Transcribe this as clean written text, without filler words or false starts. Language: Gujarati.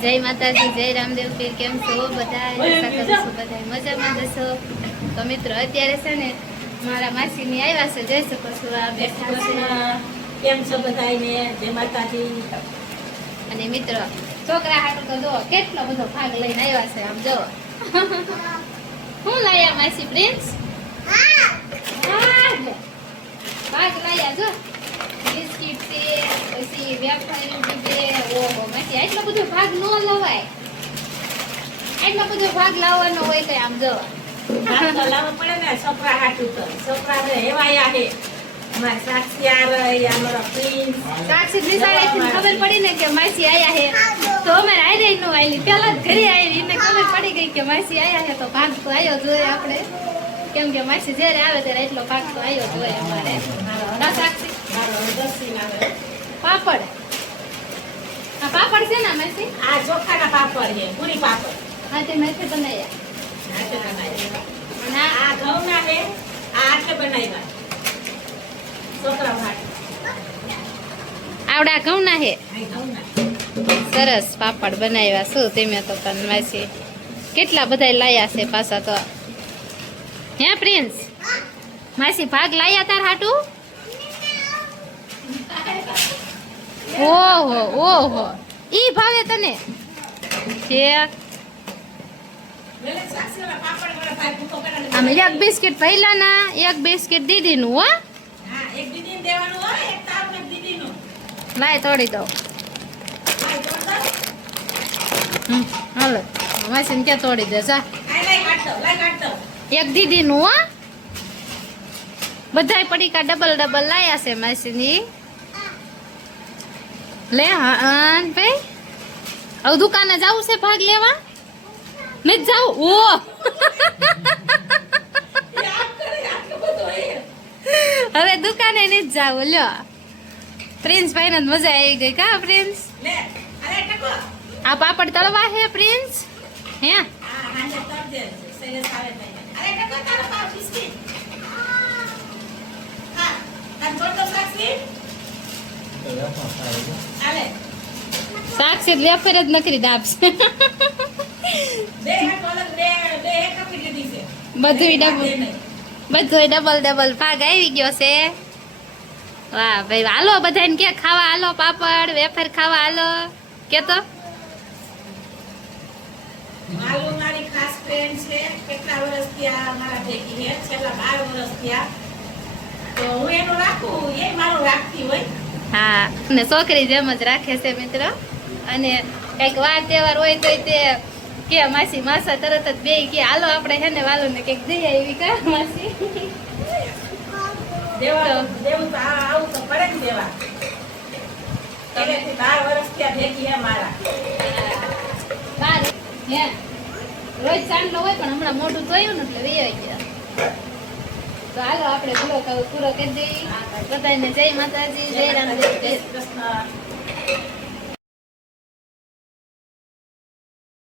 જય માતાજી, જય રામદેવ પીર. કેમ છો બધા? આશા કરું છું બધા મજામાં જશો. તો મિત્રો અત્યારે છે ને મારા માસીની આવ્યા છે, જોઈ શકો છો આ બેઠા છે. કેમ છો બધાને? જય માતાજી. અને મિત્રો છોકરા હાટુ તો જો કેટલો બધો ભાગ લઈને આવ્યા છે. આમ જો શું લાયા માસી? પ્રિન્સ ભાગ લાયા જો. બિસ્કિટ છે, પછી વેફર છે. ઓહો માસી, આટલો બધો ભાગ ન લવાય. આટલો બધો ભાગ લાવવાનો હોય કે આમ જો ભાગ તો લાવવો પડે ને છોકરા હાટુ તો. છોકરા ને એવાયા હે અમારા સાક્ષીયાર અમારા પ્રિન્સ સાક્ષી નિશાળેથી ખબર પડી ને કે માસી આયા હે, તો અમારે આઈ રહી નો આલી. પેલા જ ઘરે આવી એને ખબર પડી ગઈ કે માસી આયા હે, તો ભાગ તો આવ્યો જોઈએ આપણે. કેમ કે માસી જ્યારે આવે ત્યારે એટલો ભાગ તો આવ્યો જોઈએ અમારે. ના સાક્ષી પાપડ. આ પાપડ છે ને માસી? આ ચોખાના પાપડ છે, પૂરી પાપડ. હા તે મેથી બનાવ્યા. હાથે બનાવ્યા. અને આ ઘઉંના છે, આ હાથે બનાવ્યા. છોકરા માટે આવડા ઘઉંના હે. આ ઘઉંના. સરસ પાપડ બનાવ્યા. શું તમે તો પણ માસી કેટલા બધા લાયા છે પાછા તો. હે પ્રિન્સ, માસી ભાગ લાયા તાર હાટુ? ઓહો ઓહો, ઈ ભાવે તને? ઠીક. વેલે સાક્ષીના પાપડ વાળા ભાઈ ભૂકો કરીને આમ એક બિસ્કિટ પહેલાના, એક બિસ્કિટ દીદીનું. હો હા, એક દીદીને દેવાનું હોય, એક તારને દીદીનું. લાય તોડી દઉં. ભાઈ તોડ દો. હાલો માસીને ક્યાં તોડી દે જા. લાઈ કાઢ દો, લાઈ કાઢ દો. એક દીદીનું. હો બધાય પડીકા ડબલ ડબલ લાયા છે માસીની. લે હા ભાઈ, હવે દુકાને જવું છે ભાગ લેવા? નથી જાવું? ઓ હવે દુકાને નથી જાવું. લ્યો પ્રિન્સ ભાઈ ને મજા આવી ગઈ કા પ્રિન્સ? લે, અરે ટકો. આ પાપડ તળવા હે પ્રિન્સ? હે હા, હાંજે તળ દે. સેલેસ આવે નહીં. અરે ટકો તારો પાવ બિસ્કિટ. હા, તાર તોડ દો સાક્ષી. આલે. સાક્ષી વેફર જ નકરી દાબશે. બે હાથ ઓલા બે એક આપી દીધી છે. બધુંય ડબલ ડબલ ભાગ આવી ગયો છે. વાહ ભાઈ, હાલો બધાને કે ખાવા હાલો, પાપડ વેફર ખાવા હાલો કે તો. માલું મારી ખાસ ફ્રેન્ડ છે, કેટલા વર્ષથી આ મારા ભેગી છે, છેલ્લા 12 વર્ષ થયા. તો હું એનું રાખું, એ મારું રાખતી હોય. હા, અને છોકરી જેમ જ રાખે છે મિત્રો. અને કઈક વાર તહેવાર હોય તો તે કે માસી માસા તરત જ બે કે હાલો આપણે હે ને વાલો ને કઈક દઈ આવી કા માસી. દેવું તો આવું તો પડે ને દેવા. પહેલેથી 12 વર્ષ થયા ભેગી હે મારા. બાર હે રોજ ચાંદલો હોય પણ હમણાં મોઢું ધોયું ને એટલે વે ગયા. તો હાલો આપણે પૂરો કરી દઈએ. બધાને જય માતાજી, જય રામદેવ. કૃષ્ણ.